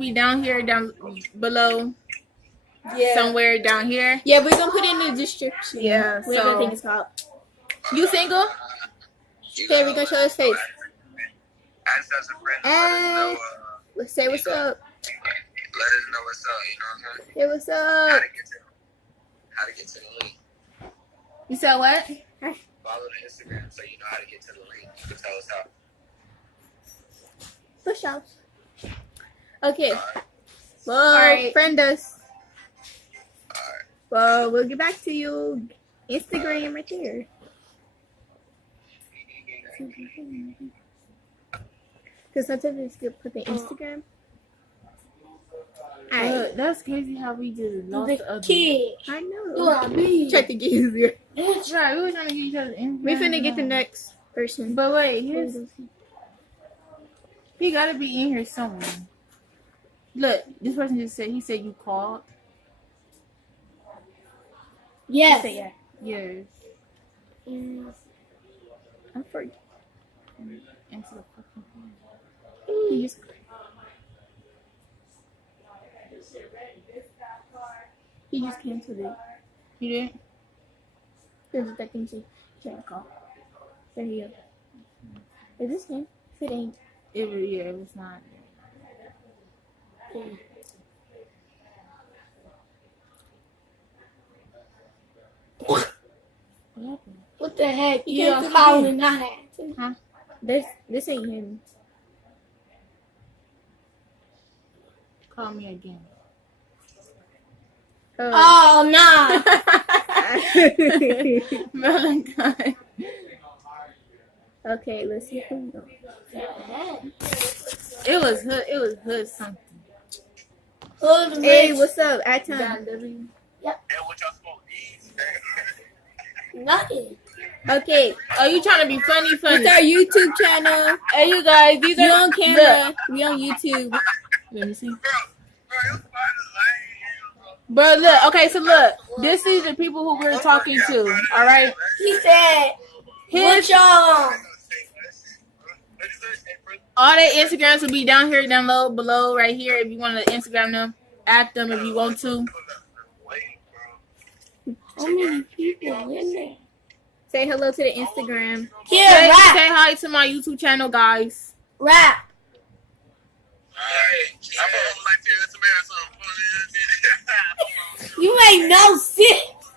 be down here, down below. Yeah. Somewhere down here. Yeah, we're gonna put it in the description. Yeah. Whatever the thing is called. You single? Here, we gonna show his face. Let's say what's up. Let us know what's up, you know what I'm saying? Hey, what's up? How to get to the link. You said what? Follow the Instagram so you know how to get to the link. You can tell us how. Push out. Okay. Well, Alright. friend us. Alright. Well, we'll get back to you. Instagram right there. Because sometimes it's good put the Instagram. Alright. That's crazy how we just lost the other Kid. I know. Ooh, Check to get easier. That's right. We were trying to get each other in. We finna get the next person. But wait, he gotta be in here somewhere. Look, this person just said he said you called. Yes. Say yeah. Yes. I'm for Answer the fucking phone. He just canceled it. You did? There's that thing say can't call. There you go. Is this him? If it ain't. It was not. What happened? What the heck? You You're can't calling that? Huh? This ain't him. Call me again. Oh, nah. Valentine. Okay, let's see who we go. It was hood something. Hey, what's up? At time. And what y'all supposed to eat? Nothing. Okay, Oh, you trying to be funny? it's our YouTube channel. Hey, you guys, these We are on camera. We on YouTube. Let me see. Bro, your spot is lame, bro. Bro, look. Okay, so look. This is the people who we're talking to. All right. He said, what y'all? All their Instagrams will be down here, down low, below, right here. If you want to Instagram them, at them if you want to. How many people in there? Say hello to the Instagram. Here, Say rap. hi to my YouTube channel, guys. Rap. Hey, I'm gonna like to some You make no sense.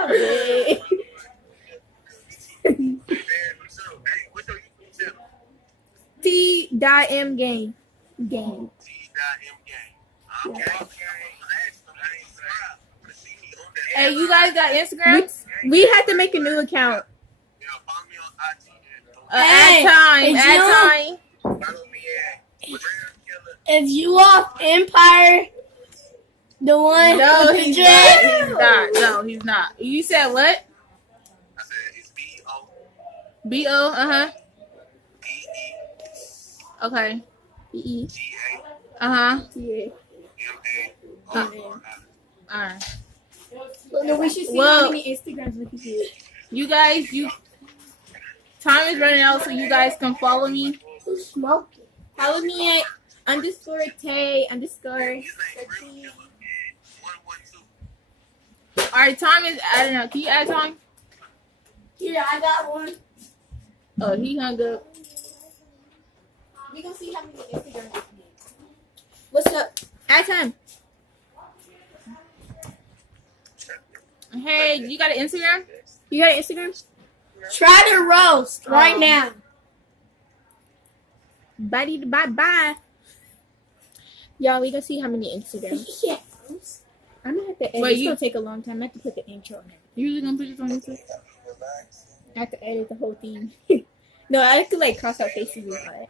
Okay. What's your YouTube channel? T.M game. Game. T.M game. Okay. Hey, you guys got Instagrams? We had to make a new account. Yeah, follow me on IG. Hey, At time. it's At you. time. Follow me at Killer. Is you off Empire? The one No, with the he's dread? not. He's not. No, he's not. You said what? I said it's B-O. B-O, uh-huh. B-E. Okay. E. G-A. Uh-huh. T.A. M-A. Alright. No, we should see Well- how many Instagrams we can get. You guys, time is running out, so you guys can follow me. Who's smoking? Follow me at _Tay_13. 112. Alright, time is adding up. Can you add time? Here, I got one. Oh, he hung up. We gonna see how many Instagrams we can get. What's up? At time. Hey, you got an Instagram? You got an Instagram? Try to roast right now. Bye. Y'all, we gonna see how many Instagrams. Yeah. I'm gonna have to edit. Wait, It's you- gonna take a long time. I have to put the intro in. You usually gonna put this on YouTube? I have to edit the whole thing. No, I have to like cross out faces and all that.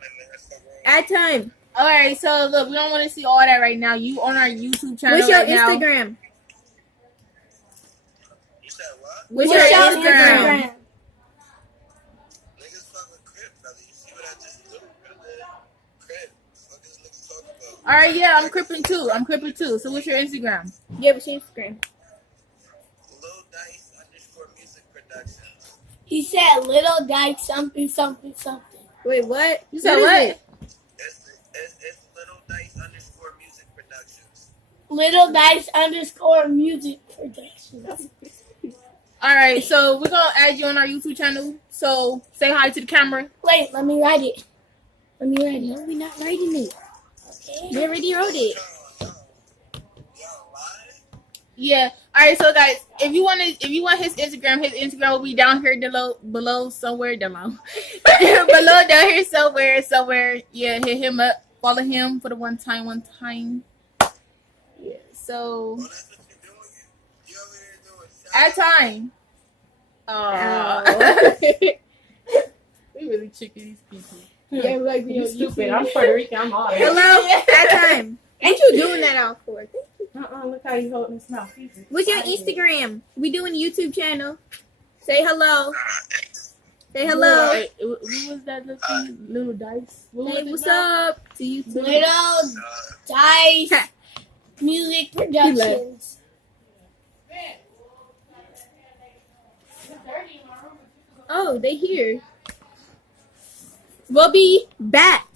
At time. Alright, so look, we don't want to see all that right now. You on our YouTube channel What's your right now. Instagram? You said what? What's What's your your Instagram? Niggas fucking crib, brother. You see what I just do, brother? Crib. What this nigga talking about? Alright, yeah, I'm cripping too. So what's your Instagram? Yeah, what's your Instagram? Lil Dice _music productions. He said little dyke something. Wait, what? You said What is what? it? It's Little Dice Little Dice _ music productions. All right, so we're gonna add you on our YouTube channel. So say hi to the camera. Wait, let me write it. Let me write it. No, we're not writing it. Okay. We already wrote it. Yeah. All right, so guys, if you want his Instagram will be down here below somewhere down below down here somewhere. Yeah, hit him up, follow him for the one time. Yeah. So Oh, that's what you doing? You over there doing shots? at time. Oh. We really chicken these people. Yeah, like You stupid. I'm Puerto Rican. I'm all right. Hello, that time. Ain't you doing that all for? Look how you holding his mouth. What's your Instagram? We doing a YouTube channel. Say hello. Say hello. Wait, what was that little dice? What Hey, was it what's now? up to YouTube? Little Dice music productions. Oh, they here. We'll be back.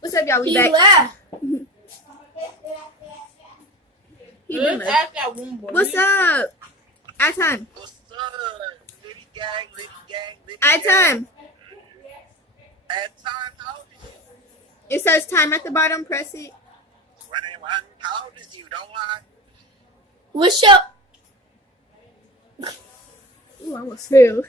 What's up, y'all? We He back. left. He Let's been ask that one boy. What's up? At time. What's up? Liddy gang, Liddy gang, Liddy At gang. time. At time, how old is you? It says time at the bottom. Press it. How old is you? Don't lie. What's your Ooh, I almost fell.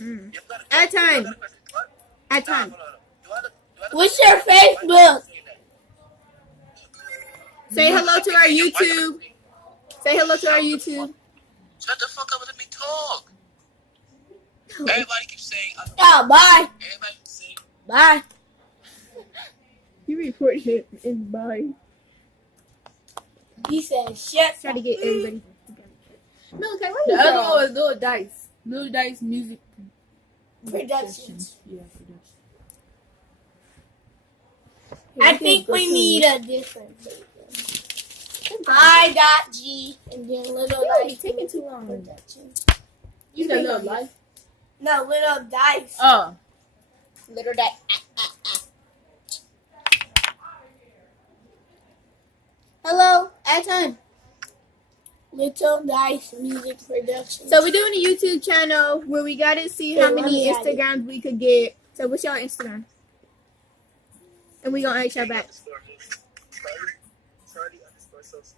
You gotta- At time. you gotta- what? At Nah, time. hold on. Do I look- What's your Facebook? Say hello to our YouTube. Say hello to our YouTube. Shut the fuck up and let me talk. Everybody keeps saying, Oh, bye. everybody keeps saying, Bye. You report it in bye. He said, shut. Try to get everybody together. No, okay, where The you other go? one was Little Dice. Little Dice music Productions. Yeah, production. I think we need a different Facebook. I.G and then Little You're Dice taking too long. Productions. You said Little Dice? No, Little Dice. Oh. Little Dice. Hello, at time. Little Dice Music Productions. So we're doing a YouTube channel where we gotta see how Hey, let many me add it. Instagrams we could get. So what's y'all Instagram? And we gonna ask y'all back. Charlie underscore social.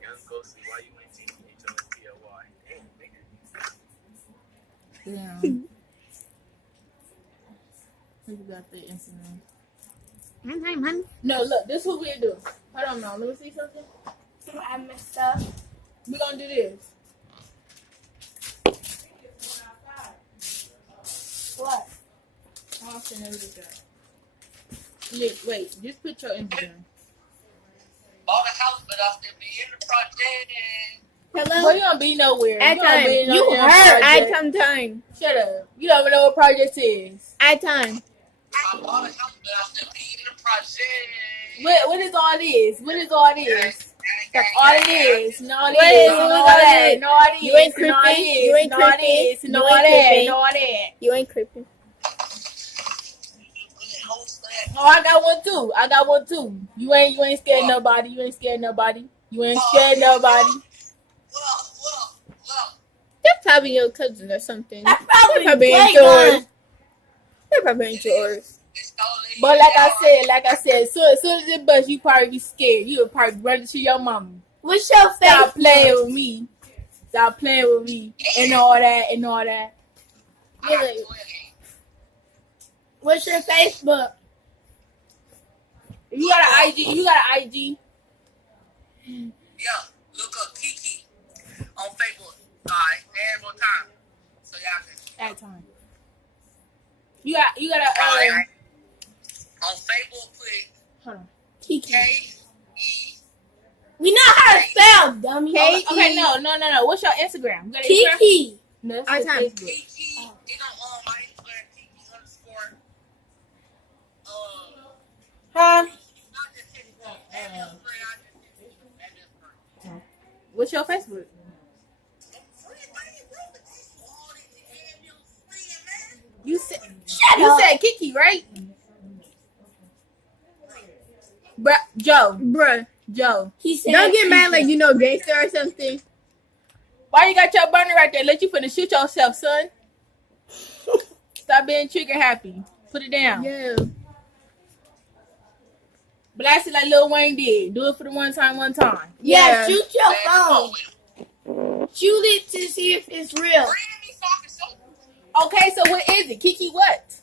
Young Ghosty, YUNGHOSTLY. Damn, nigga. Damn. Who got the Instagram? Honey. No, look, this is what we do. Hold on now, let me see something. I messed up. We're gonna do this. What? I'll send everything. Wait, just put your Instagram. All the house, but I'll still be in the project. Hello. Well, you don't be nowhere. At You don't time. be no You damn heard. At project. time. Shut up. You don't even know what project is. At time. I'm all the house, but I'll still be in the project. What is all this? What is all this? That's all it is. No, it What is. is No, all it that? is. No, it is. You ain't No, it creeping. is. You ain't No, it creeping. is. You No, ain't it is. creeping. No, it is. You ain't creeping. Oh, I got one too. You ain't scared nobody. You ain't scared nobody. You ain't scared nobody. They're probably your cousin or something. That's probably They're probably ain't Playground. yours. They're probably ain't yours. But like I said, so as soon as it bust, you probably be scared. You would probably run to your mama. What's your Stop Facebook? playing with me. Stop playing with me. And all that. What's your Facebook? You got an IG. Yeah, look up Kiki on Facebook. Alright, and one time. So y'all can. At time. You got a Alright. On Facebook, put hold on. Kiki. K-E. We know how to spell, dummy. Okay, no. What's your Instagram? You got an Instagram? Kiki. No, that's Our just time. Facebook. Kiki. You know, my Instagram, Kiki underscore. Huh? Not just TikTok. And your friend, I just Kiki. And your friend. What's your Facebook? You said up. said Kiki, right? Bruh, Joe. Bruh, Joe. He said, don't get mad like you know gangster or something. Why you got your burner right there? Let you finna shoot yourself, son. Stop being trigger happy. Put it down. Yeah. Blast it like Lil Wayne did. Do it for the one time. Yeah, Yeah. shoot your phone. Shoot it to see if it's real. Okay, so what is it? Kiki what?